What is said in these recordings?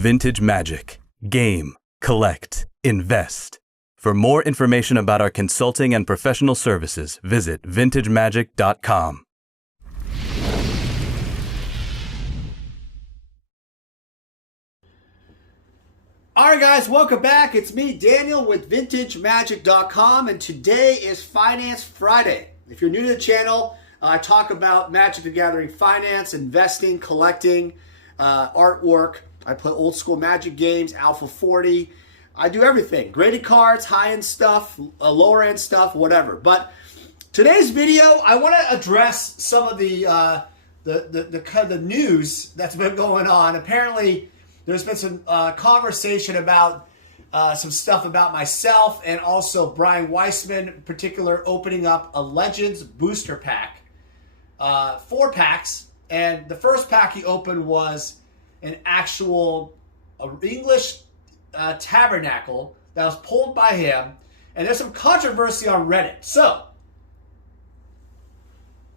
Vintage Magic. Game, collect, invest. For more information about our consulting and professional services, visit vintagemagic.com. Alright guys, welcome back. It's me, Daniel, with vintagemagic.com, and today is Finance Friday. If you're new to the channel, I talk about Magic the Gathering finance, investing, collecting, artwork. I play old school Magic games, Alpha 40. I do everything. Graded cards, high-end stuff, lower-end stuff, whatever. But today's video, I want to address some of the news that's been going on. Apparently, there's been some conversation about some stuff about myself and also Brian Weissman, in particular, opening up a Legends booster pack. 4 packs. And the first pack he opened was an actual English tabernacle that was pulled by him. And there's some controversy on Reddit. So,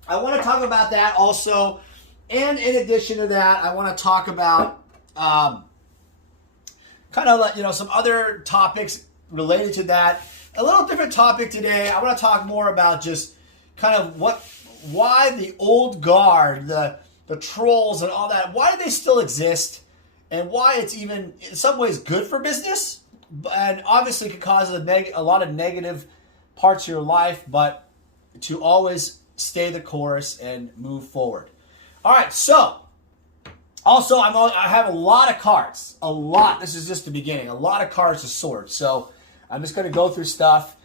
I want to talk about that also. And in addition to that, I want to talk about kind of like, some other topics related to that. A little different topic today. I want to talk more about just kind of why the old guard, the trolls and all that, why do they still exist, and why it's even in some ways good for business, and obviously could cause a lot of negative parts of your life, but to always stay the course and move forward. All right, so also I have a lot of cards, a lot. This is just the beginning. A lot of cards to sort, so I'm just going to go through stuff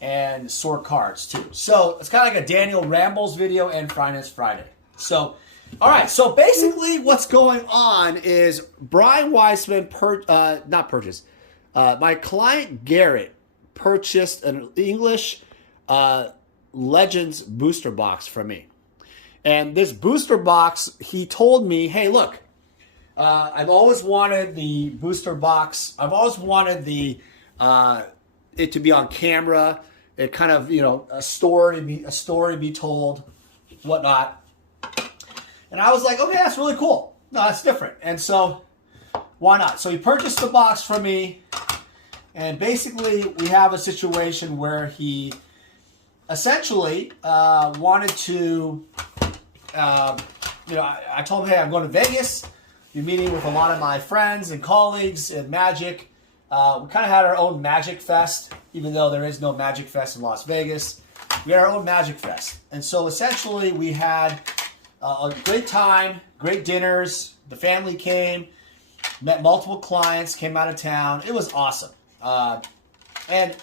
and sort cards too. So it's kind of like a Daniel Rambles video and Finance Friday. So. All right, so basically what's going on is Brian Weissman my client Garrett purchased an English Legends booster box from me. And this booster box, he told me, hey, look, I've always wanted the booster box. I've always wanted it to be on camera. It kind of, a story be told, whatnot. And I was like, okay, that's really cool. No, that's different. And so, why not? So he purchased the box from me. And basically, we have a situation where he essentially wanted to, I told him, hey, I'm going to Vegas. You're meeting with a lot of my friends and colleagues in Magic. We kind of had our own Magic Fest, even though there is no Magic Fest in Las Vegas. We had our own Magic Fest. And so essentially, we had a great time, great dinners. The family came, met multiple clients, came out of town. It was awesome. And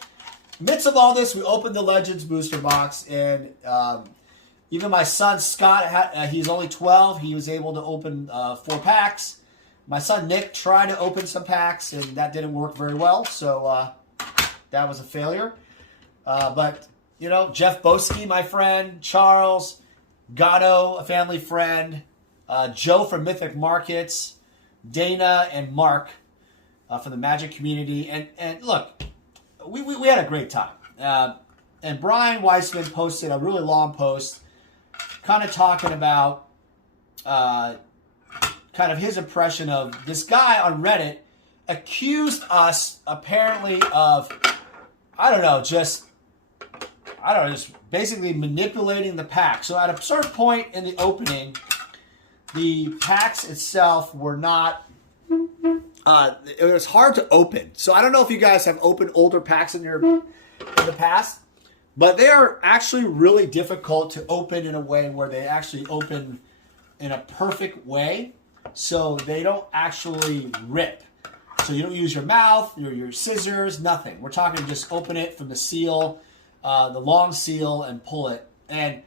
midst of all this, we opened the Legends booster box, and even my son Scott, he's only 12. He was able to open 4 packs. My son Nick tried to open some packs, and that didn't work very well. So that was a failure. But Jeff Boski, my friend, Charles, Gatto, a family friend, Joe from Mythic Markets, Dana, and Mark from the Magic community. And look, we had a great time. And Brian Weissman posted a really long post kind of talking about kind of his impression of this guy on Reddit accused us apparently of, just basically manipulating the pack. So at a certain point in the opening, the packs itself were not, it was hard to open. So I don't know if you guys have opened older packs in the past, but they are actually really difficult to open in a way where they actually open in a perfect way. So they don't actually rip. So you don't use your mouth, your scissors, nothing. We're talking just open it from the seal, the long seal, and pull it. And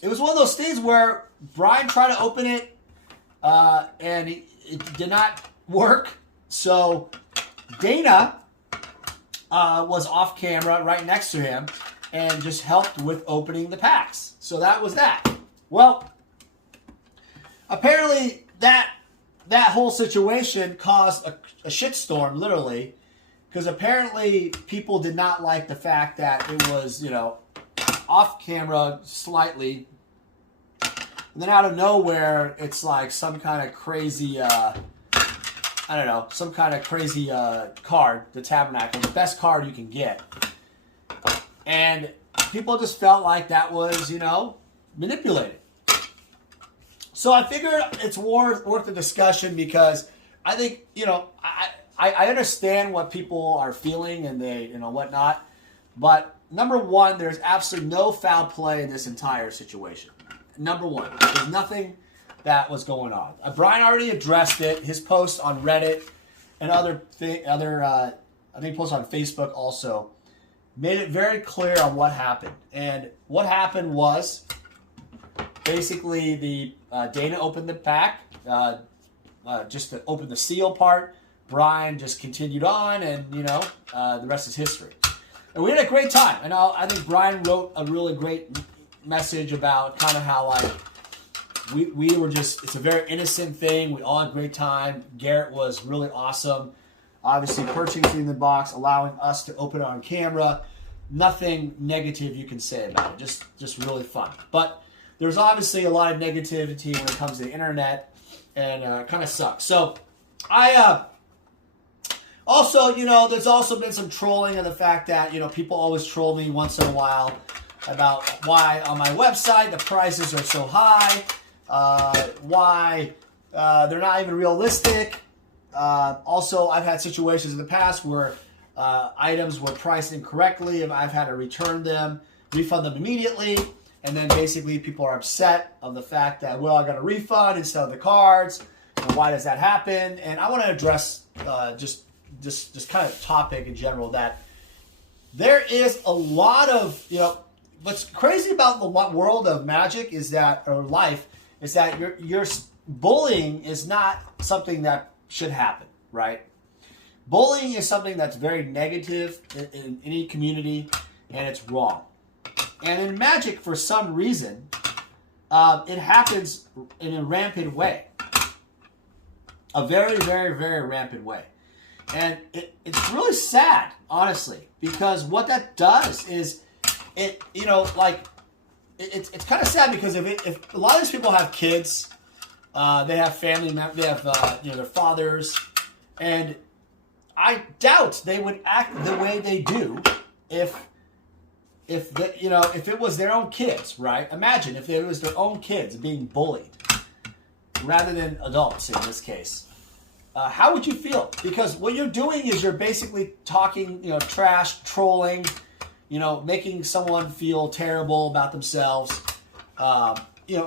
it was one of those things where Brian tried to open it, and it did not work. So Dana was off camera right next to him and just helped with opening the packs. So that was that. Well, apparently that whole situation caused a shitstorm, literally, because apparently people did not like the fact that it was, off camera slightly. And then out of nowhere, it's like some kind of crazy I don't know, some kind of crazy card, the Tabernacle, the best card you can get. And people just felt like that was, manipulated. So I figured it's worth the discussion because I think, I understand what people are feeling and they, whatnot. But number one, there's absolutely no foul play in this entire situation. Number one, there's nothing that was going on. Brian already addressed it. His posts on Reddit and I think posts on Facebook also made it very clear on what happened. And what happened was basically the Dana opened the pack, just to open the seal part. Brian just continued on, and the rest is history. And we had a great time. And I think Brian wrote a really great message about kind of how like we were just, it's a very innocent thing. We all had a great time. Garrett was really awesome. Obviously purchasing the box, allowing us to open it on camera. Nothing negative you can say about it. Just really fun. But there's obviously a lot of negativity when it comes to the internet, and it kind of sucks. So I also, there's also been some trolling of the fact that, people always troll me once in a while about why on my website the prices are so high, why they're not even realistic. Also, I've had situations in the past where items were priced incorrectly and I've had to return them, refund them immediately, and then basically people are upset of the fact that, well, I got a refund instead of the cards. And why does that happen? And I want to address just kind of topic in general, that there is a lot of, what's crazy about the world of Magic is that, or life, is that your bullying is not something that should happen, right? Bullying is something that's very negative in any community, and it's wrong. And in Magic, for some reason, it happens in a rampant way. A very, very, very rampant way. And it's really sad, honestly, because what that does is it's kind of sad because if a lot of these people have kids, they have family members, they have their fathers, and I doubt they would act the way they do if it was their own kids, right? Imagine if it was their own kids being bullied rather than adults in this case. How would you feel? Because what you're doing is you're basically talking, trash, trolling, making someone feel terrible about themselves,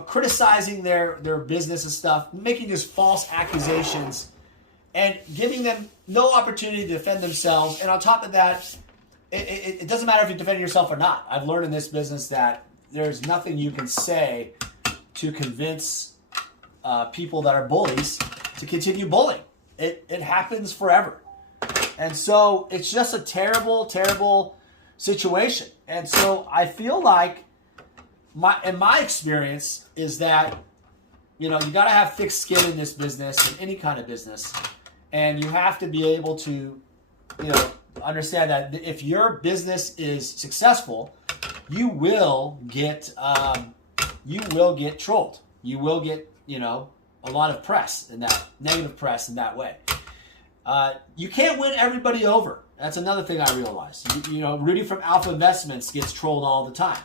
criticizing their business and stuff, making just false accusations, and giving them no opportunity to defend themselves. And on top of that, it doesn't matter if you defend yourself or not. I've learned in this business that there's nothing you can say to convince people that are bullies to continue bullying. It happens forever. And so it's just a terrible, terrible situation. And so I feel like my experience is that, you got to have thick skin in this business, in any kind of business. And you have to be able to, understand that if your business is successful, you will get trolled. You will get, a lot of press in that, negative press in that way. You can't win everybody over. That's another thing I realized. Rudy from Alpha Investments gets trolled all the time.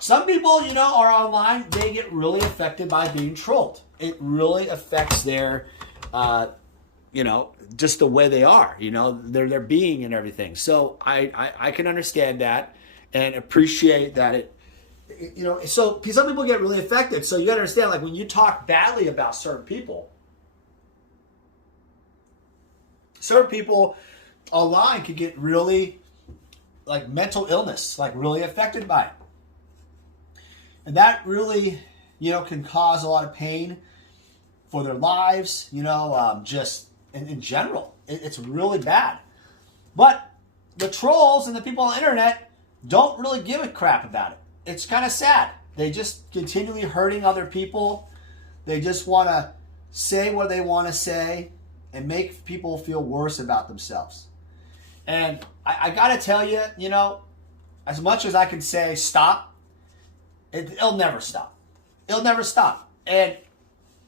Some people, are online, they get really affected by being trolled. It really affects their, just the way they are, their being and everything. So I can understand that and appreciate that so some people get really affected. So you gotta understand, like, when you talk badly about certain people online can get really, like, mental illness, like, really affected by it. And that really, can cause a lot of pain for their lives, just in general. It's really bad. But the trolls and the people on the internet don't really give a crap about it. It's kind of sad. They just continually hurting other people. They just want to say what they want to say and make people feel worse about themselves. And I got to tell you, as much as I can say stop, it'll never stop. It'll never stop. And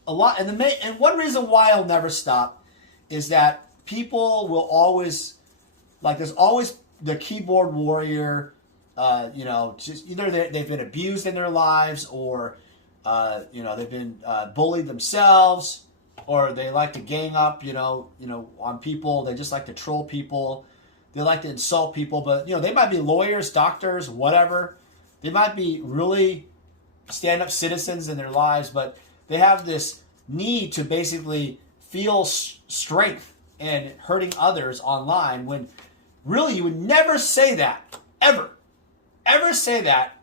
one reason why it'll never stop is that people will always, like, there's always the keyboard warrior, just either they've been abused in their lives, or, they've been bullied themselves, or they like to gang up, on people. They just like to troll people. They like to insult people, but, they might be lawyers, doctors, whatever. They might be really stand-up citizens in their lives, but they have this need to basically feel strength and hurting others online, when really you would never say that, ever say that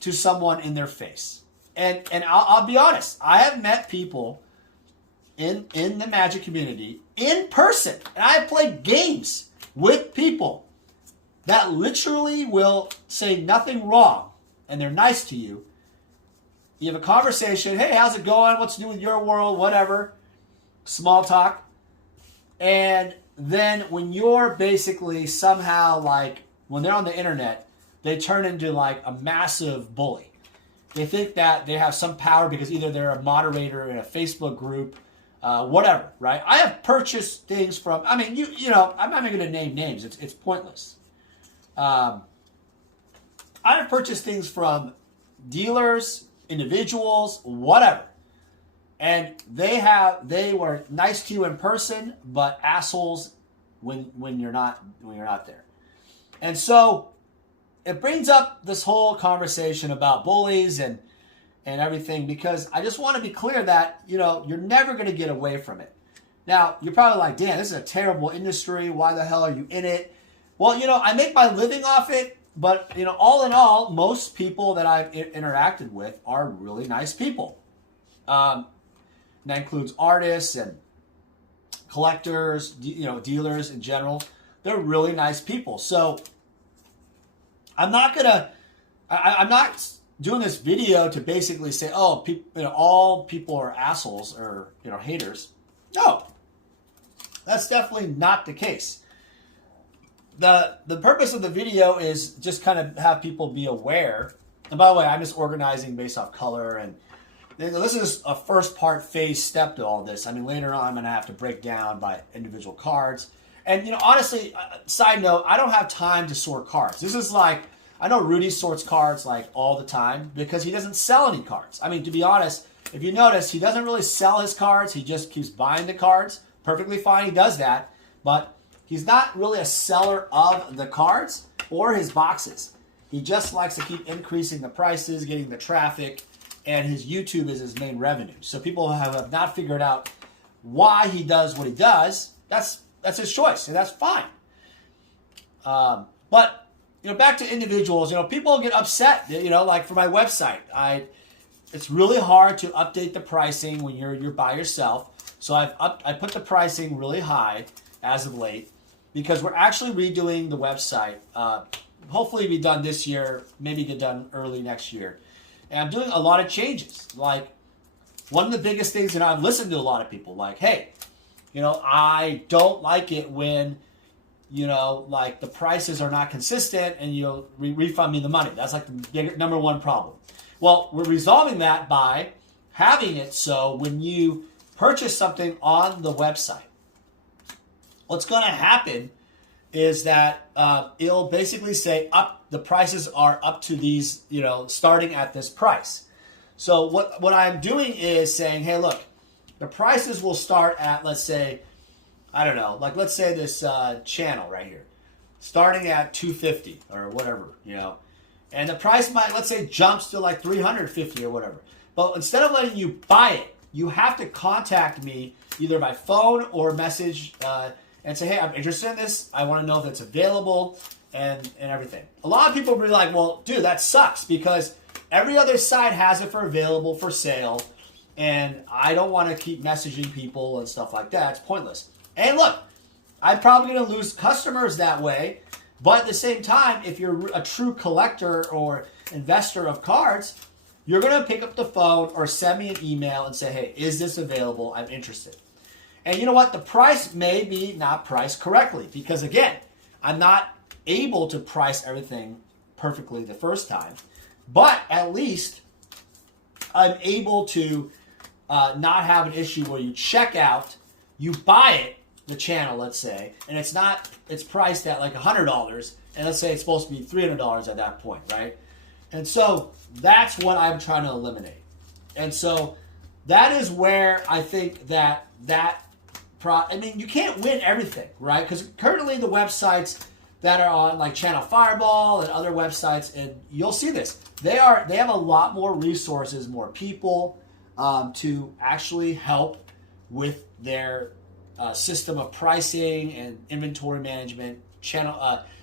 to someone in their face. And I'll be honest, I have met people in the Magic community in person, and I have played games with people that literally will say nothing wrong, and they're nice to you. You have a conversation, hey, how's it going? What's new with your world? Whatever. Small talk. And then when you're basically somehow, like, when they're on the internet, they turn into like a massive bully. They think that they have some power because either they're a moderator in a Facebook group, whatever, right? I have purchased things from, I'm not even going to name names. It's pointless. I have purchased things from dealers, individuals, whatever. And they were nice to you in person, but assholes when you're not there. And so it brings up this whole conversation about bullies and everything, because I just want to be clear that, you're never going to get away from it. Now, you're probably like, Dan, this is a terrible industry. Why the hell are you in it? Well, I make my living off it, but, all in all, most people that I've interacted with are really nice people. That includes artists and collectors, dealers in general. They're really nice people. So I'm not doing this video to basically say, oh, all people are assholes or, haters. No, that's definitely not the case. The purpose of the video is just kind of have people be aware. And by the way, I'm just organizing based off color, and this is a first part phase step to all this. I mean, later on, I'm going to have to break down by individual cards. And, honestly, side note, I don't have time to sort cards. This is like, I know Rudy sorts cards like all the time because he doesn't sell any cards. I mean, to be honest, if you notice, he doesn't really sell his cards. He just keeps buying the cards. Perfectly fine, he does that. But he's not really a seller of the cards or his boxes. He just likes to keep increasing the prices, getting the traffic, and his YouTube is his main revenue. So people have not figured out why he does what he does. That's his choice, and that's fine. But back to individuals. People get upset. Like for my website, it's really hard to update the pricing when you're by yourself. So I put the pricing really high as of late, because we're actually redoing the website. Hopefully be done this year, maybe get done early next year. And I'm doing a lot of changes. Like, one of the biggest things, I've listened to a lot of people, like, hey, I don't like it when, like the prices are not consistent and you'll refund me the money. That's like the number one problem. Well, we're resolving that by having it so when you purchase something on the website, what's going to happen is that it'll basically say the prices are up to these, starting at this price. So what I'm doing is saying, hey, look, the prices will start at, let's say, I don't know, like let's say this channel right here, starting at $250 or whatever, and the price might, let's say, jumps to like $350 or whatever. But instead of letting you buy it, you have to contact me either by phone or message and say, hey, I'm interested in this. I want to know if it's available and everything. A lot of people will be like, well, dude, that sucks because every other site has it for available for sale, and I don't want to keep messaging people and stuff like that. It's pointless. And look, I'm probably going to lose customers that way, but at the same time, if you're a true collector or investor of cards, you're going to pick up the phone or send me an email and say, hey, is this available? I'm interested. And you know what? The price may be not priced correctly because, again, I'm not able to price everything perfectly the first time. But at least I'm able to not have an issue where you check out you buy it, the channel, let's say, and it's priced at like $100, and let's say it's supposed to be $300 at that point, right? And so that's what I'm trying to eliminate. And so that is where I think you can't win everything, right? Because currently the websites that are on like Channel Fireball and other websites, and you'll see this, they have a lot more resources, more people to actually help with their system of pricing and inventory management.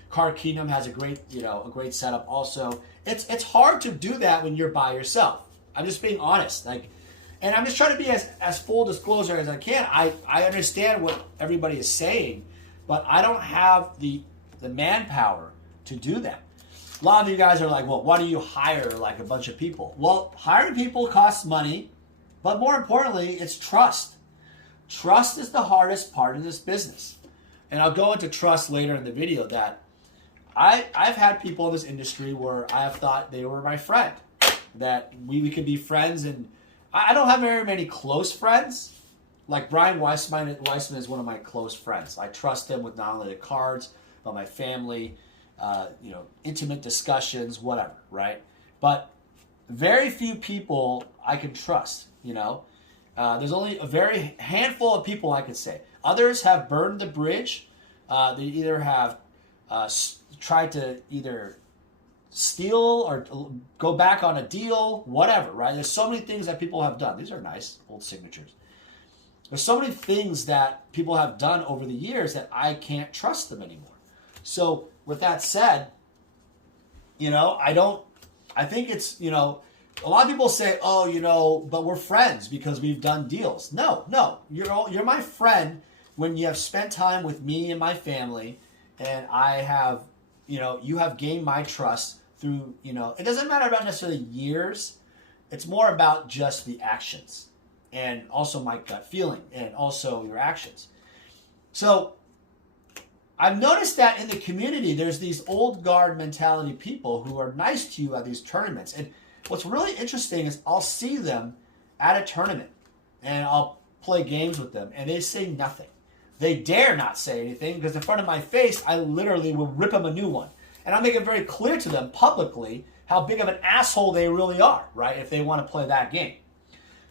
Card Kingdom has a great setup also. It's hard to do that when you're by yourself. I'm just being honest. And I'm just trying to be as full disclosure as I can. I understand what everybody is saying, but I don't have the manpower to do that. A lot of you guys are like, well, why do you hire like a bunch of people? Well, hiring people costs money, but more importantly, it's trust. Trust is the hardest part of this business. And I'll go into trust later in the video that I've had people in this industry where I have thought they were my friend, that we could be friends, and I don't have very many close friends. Like Brian Weissman is one of my close friends. I trust him with not only the cards, but my family, intimate discussions, whatever, right? But very few people I can trust, There's only a very handful of people I could say. Others have burned the bridge. They either have tried to either steal or go back on a deal, whatever, right? There's so many things that people have done. These are nice old signatures. There's so many things that people have done over the years that I can't trust them anymore. So with that said, I think it's, a lot of people say, but we're friends because we've done deals. No, you're my friend when you have spent time with me and my family, and I have, you have gained my trust through, it doesn't matter about necessarily years. It's more about just the actions and also my gut feeling and also your actions. So I've noticed that in the community, there's these old guard mentality people who are nice to you at these tournaments. And what's really interesting is I'll see them at a tournament and I'll play games with them and they say nothing. They dare not say anything because in front of my face, I literally will rip them a new one. And I'll make it very clear to them publicly how big of an asshole they really are, right? If they want to play that game.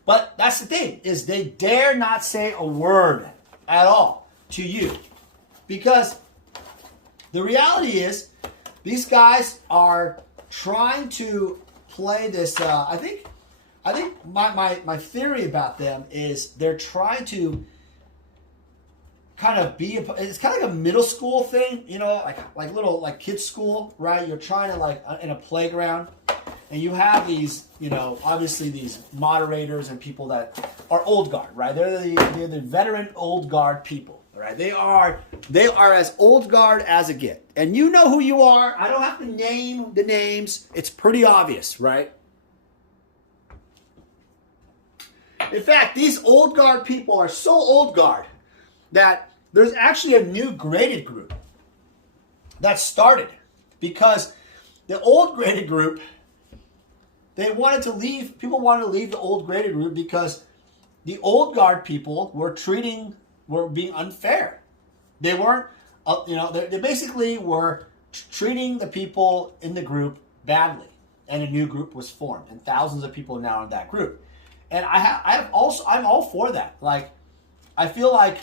But that's the thing, is they dare not say a word at all to you. Because the reality is, these guys are trying to play this, I think my theory about them is they're trying to kind of it's kind of like a middle school thing, like little like kids school, right? You're trying to like in a playground, and you have these, obviously these moderators and people that are old guard, right? They're the veteran old guard people, right? They are as old guard as it gets, and you know who you are. I don't have to name the names. It's pretty obvious, right? In fact, these old guard people are so old guard that there's actually a new graded group that started because the old graded group, people wanted to leave the old graded group because the old guard people were being unfair. They weren't, they basically were treating the people in the group badly, and a new group was formed, and thousands of people are now in that group. And I'm all for that. Like, I feel like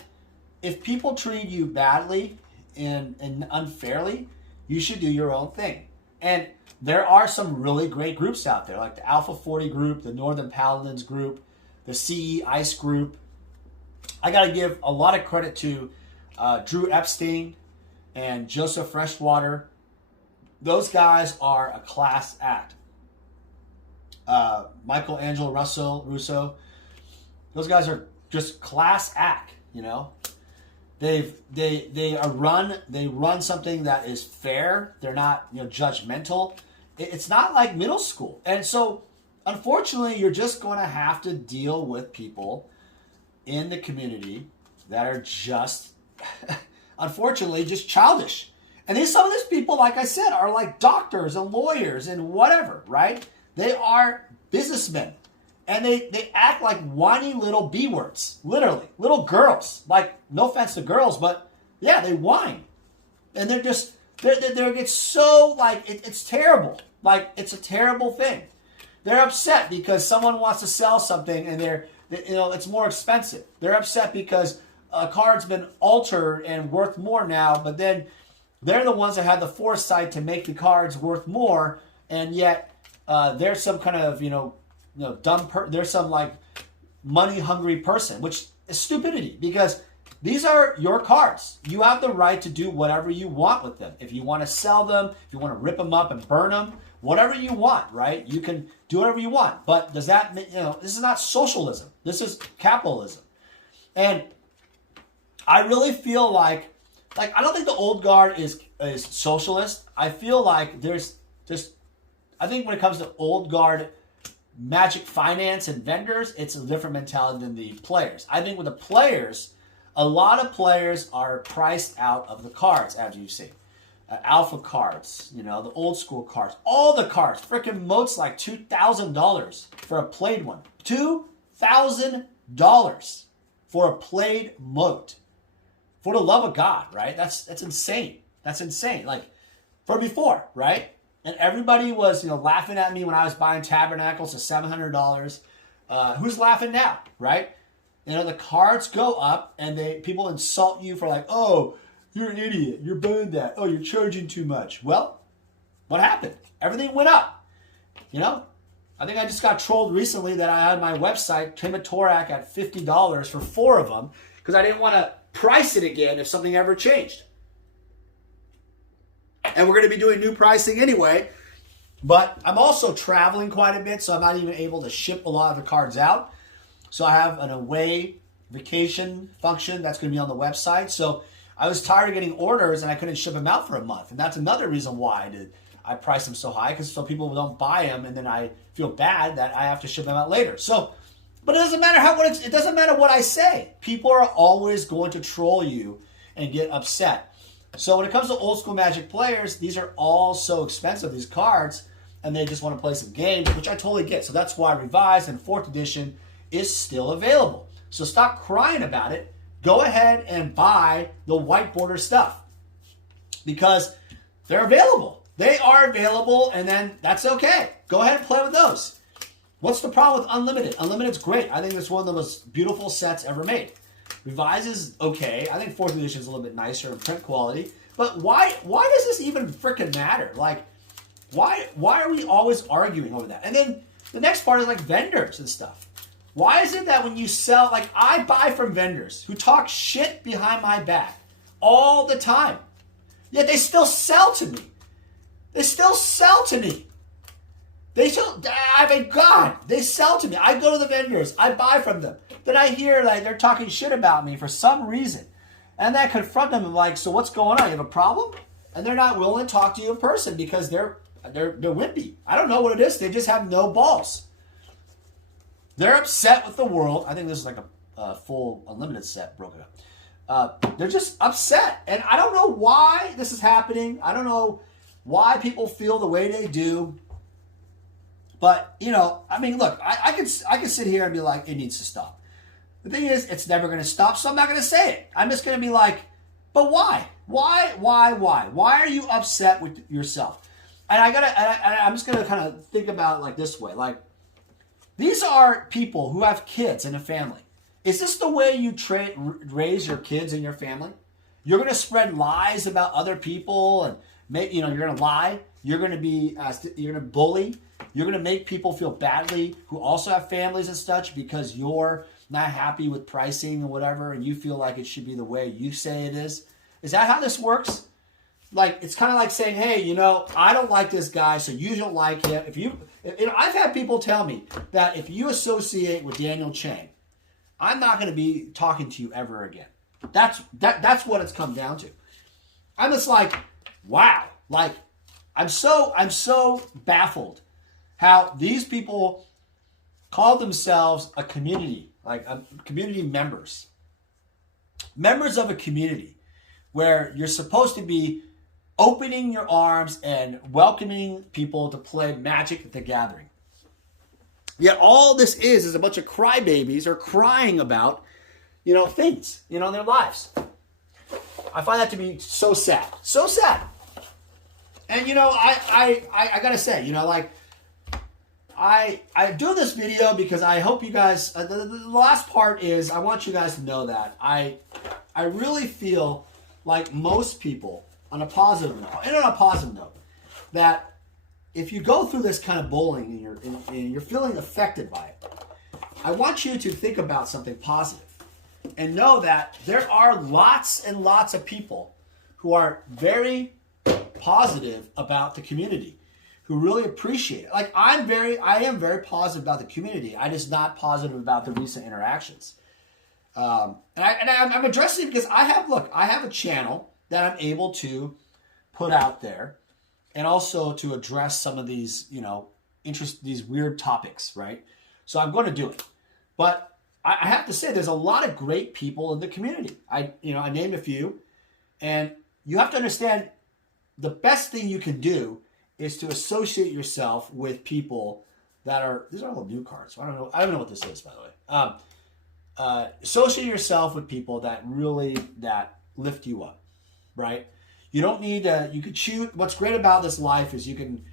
if people treat you badly and unfairly, you should do your own thing. And there are some really great groups out there, like the Alpha 40 group, the Northern Paladins group, the CE Ice group. I got to give a lot of credit to Drew Epstein and Joseph Freshwater. Those guys are a class act. Michael Angelo Russo. Those guys are just class act, They run something that is fair. They're not judgmental. It's not like middle school. And so unfortunately, you're just going to have to deal with people in the community that are just unfortunately just childish. And some of these people, like I said, are like doctors and lawyers and whatever, right? They are businessmen. And they act like whiny little B words, literally. Little girls. Like, no offense to girls, but yeah, they whine. And they're just, it's so, like, it's terrible. Like, it's a terrible thing. They're upset because someone wants to sell something and it's more expensive. They're upset because a card's been altered and worth more now, but then they're the ones that had the foresight to make the cards worth more, and yet there's some kind of, there's some, like, money-hungry person, which is stupidity, because these are your cards. You have the right to do whatever you want with them. If you want to sell them, if you want to rip them up and burn them, whatever you want, right? You can do whatever you want. But does that mean, this is not socialism. This is capitalism. And I really feel like I don't think the old guard is socialist. I feel like there's just, I think when it comes to old guard Magic finance and vendors, it's a different mentality than the players. I think with the players, a lot of players are priced out of the cards, as you see. Alpha cards, the old school cards, all the cards. Freaking moats like $2,000 for a played one. $2,000 for a played moat. For the love of God, right? That's insane. That's insane. Like, for before, right? And everybody was, laughing at me when I was buying Tabernacles for $700. Who's laughing now, right? The cards go up and people insult you for like, oh, you're an idiot. You're buying that. Oh, you're charging too much. Well, what happened? Everything went up. I think I just got trolled recently that I had my website, Torak, at $50 for 4 of them because I didn't want to price it again if something ever changed. And we're going to be doing new pricing anyway. But I'm also traveling quite a bit, so I'm not even able to ship a lot of the cards out. So I have an away vacation function that's going to be on the website. So I was tired of getting orders and I couldn't ship them out for a month. And that's another reason why I price them so high, because so people don't buy them and then I feel bad that I have to ship them out later. So, but it doesn't matter it doesn't matter what I say. People are always going to troll you and get upset. So when it comes to old school Magic players, these are all so expensive, these cards, and they just want to play some games, which I totally get. So that's why Revised and 4th edition is still available. So stop crying about it. Go ahead and buy the white border stuff because they're available. They are available, and then that's okay. Go ahead and play with those. What's the problem with Unlimited? Unlimited's great. I think it's one of the most beautiful sets ever made. Revise is okay. I think 4th edition is a little bit nicer in print quality. But why does this even freaking matter? Like, why are we always arguing over that? And then the next part is like vendors and stuff. Why is it that when you sell, like I buy from vendors who talk shit behind my back all the time, yet they still sell to me. They still sell to me. They sell to me. I go to the vendors. I buy from them. Then I hear like they're talking shit about me for some reason. And then I confront them and like, so what's going on? You have a problem? And they're not willing to talk to you in person because they're wimpy. I don't know what it is. They just have no balls. They're upset with the world. I think this is like a full Unlimited set broken up. They're just upset. And I don't know why this is happening. I don't know why people feel the way they do. But, I mean, look, I could sit here and be like, it needs to stop. The thing is, it's never going to stop, so I'm not going to say it. I'm just going to be like, but why? Why? Why are you upset with yourself? And I'm just going to kind of think about it like this way. Like, these are people who have kids and a family. Is this the way you raise your kids and your family? You're going to spread lies about other people and you're going to lie. You're going to bully. You're going to make people feel badly who also have families and such because you're not happy with pricing and whatever, and you feel like it should be the way you say it is. Is that how this works? Like, it's kind of like saying, hey, I don't like this guy, so you don't like him. I've had people tell me that if you associate with Daniel Chang, I'm not going to be talking to you ever again. That's what it's come down to. I'm just like, wow. Like, I'm so baffled how these people call themselves a community, like a community members of a community where you're supposed to be opening your arms and welcoming people to play Magic the Gathering. Yet all this is a bunch of crybabies are crying about, things, in their lives. I find that to be so sad. So sad. And, I got to say, I do this video because I hope you guys, the last part is I want you guys to know that I really feel like most people on a positive note, that if you go through this kind of bullying and you're feeling affected by it, I want you to think about something positive and know that there are lots and lots of people who are very positive about the community, who really appreciate it. Like I am very positive about the community. I'm just not positive about the recent interactions. I'm addressing it because I have a channel that I'm able to put out there, and also to address some of these, these weird topics, right? So I'm going to do it. But I have to say, there's a lot of great people in the community. I named a few, and you have to understand the best thing you can do is to associate yourself with people that are, these are all new cards. So I don't know what this is, by the way. Associate yourself with people that lift you up, right? You don't need to, you could choose, what's great about this life is you can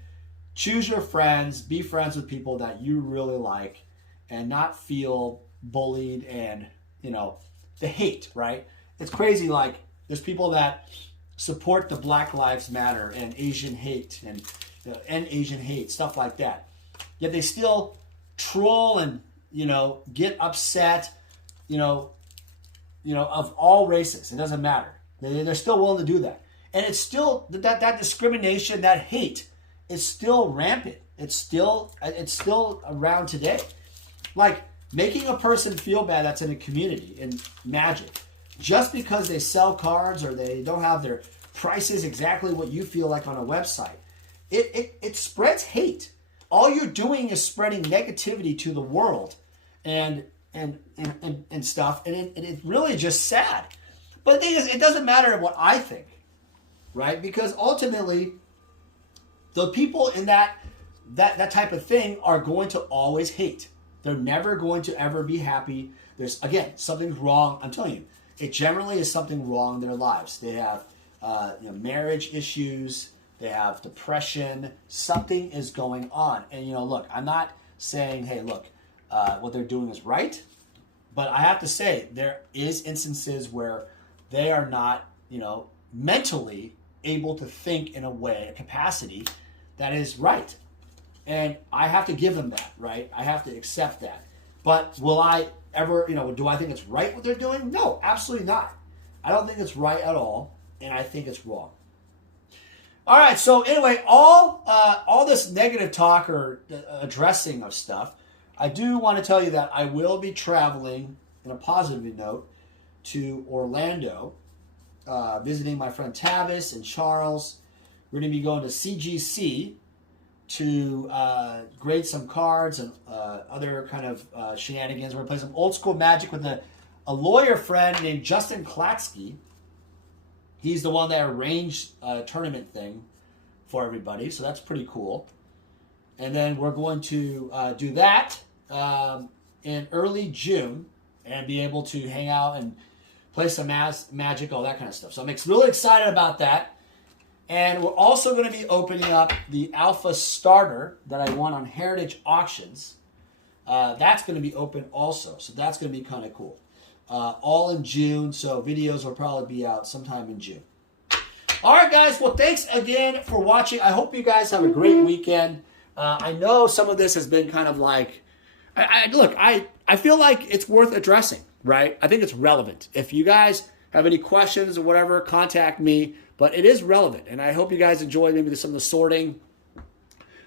choose your friends, be friends with people that you really like, and not feel bullied and, the hate, right? It's crazy, like, there's people that support the Black Lives Matter and Asian hate and Asian hate, stuff like that. Yet they still troll and, get upset, of all races. It doesn't matter. They're still willing to do that. And it's still, that discrimination, that hate is still rampant. It's still around today. Like, making a person feel bad that's in a community, in Magic, just because they sell cards or they don't have their prices exactly what you feel like on a website, it spreads hate. All you're doing is spreading negativity to the world and stuff, and it's really just sad. But the thing is, it doesn't matter what I think, right? Because ultimately, the people in that type of thing are going to always hate. They're never going to ever be happy. There's, again, something's wrong. I'm telling you, it generally is something wrong in their lives. They have marriage issues. They have depression. Something is going on. And, look, I'm not saying, hey, look, what they're doing is right. But I have to say, there is instances where they are not, mentally able to think in a capacity that is right. And I have to give them that, right? I have to accept that. But will I ever, do I think it's right what they're doing? No, absolutely not. I don't think it's right at all, and I think it's wrong. All right, so anyway, all this negative talk or addressing of stuff, I do want to tell you that I will be traveling, in a positive note, to Orlando, visiting my friend Tavis and Charles. We're going to be going to CGC to grade some cards and other kind of shenanigans. We're going to play some old school Magic with a lawyer friend named Justin Klatsky. He's the one that arranged a tournament thing for everybody, so that's pretty cool. And then we're going to do that in early June and be able to hang out and play some Magic, all that kind of stuff. So I'm really excited about that. And we're also going to be opening up the Alpha Starter that I won on Heritage Auctions. That's going to be open also, so that's going to be kind of cool. All in June, so videos will probably be out sometime in June. All right, guys. Well, thanks again for watching. I hope you guys have a great weekend. I know some of this has been kind of like, I feel like it's worth addressing, right? I think it's relevant. If you guys have any questions or whatever, contact me. But it is relevant, and I hope you guys enjoyed maybe some of the sorting.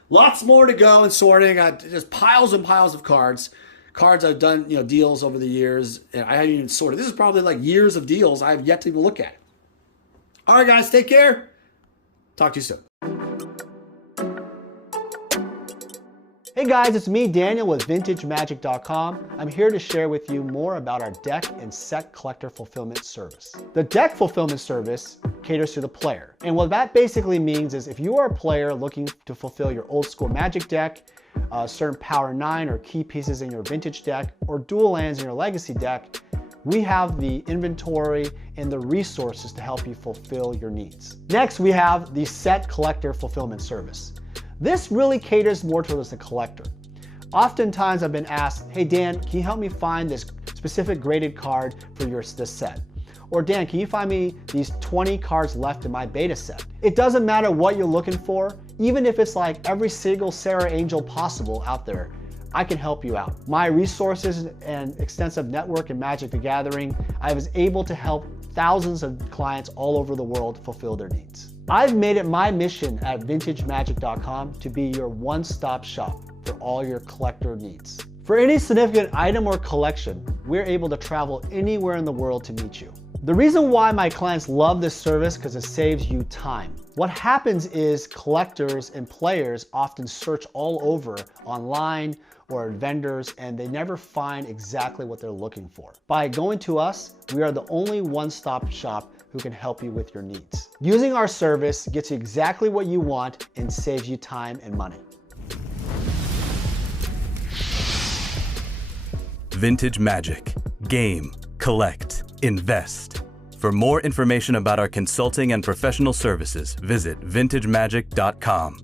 Lots more to go in sorting. Just piles and piles of cards. Cards I've done, deals over the years, and I haven't even sorted. This is probably like years of deals I have yet to even look at. All right, guys, take care. Talk to you soon. Hey guys, it's me, Daniel, with VintageMagic.com. I'm here to share with you more about our deck and set collector fulfillment service. The deck fulfillment service caters to the player. And what that basically means is if you are a player looking to fulfill your old school Magic deck, certain Power 9 or key pieces in your vintage deck, or dual lands in your legacy deck, we have the inventory and the resources to help you fulfill your needs. Next, we have the set collector fulfillment service. This really caters more towards the collector. Oftentimes I've been asked, hey Dan, can you help me find this specific graded card for this set? Or Dan, can you find me these 20 cards left in my beta set? It doesn't matter what you're looking for, even if it's like every single Sarah Angel possible out there, I can help you out. My resources and extensive network in Magic the Gathering, I was able to help thousands of clients all over the world fulfill their needs. I've made it my mission at vintagemagic.com to be your one-stop shop for all your collector needs. For any significant item or collection, we're able to travel anywhere in the world to meet you. The reason why my clients love this service because it saves you time. What happens is collectors and players often search all over online or vendors and they never find exactly what they're looking for. By going to us, we are the only one-stop shop who can help you with your needs. Using our service gets you exactly what you want and saves you time and money. Vintage Magic. Game, collect, invest. For more information about our consulting and professional services, visit vintagemagic.com.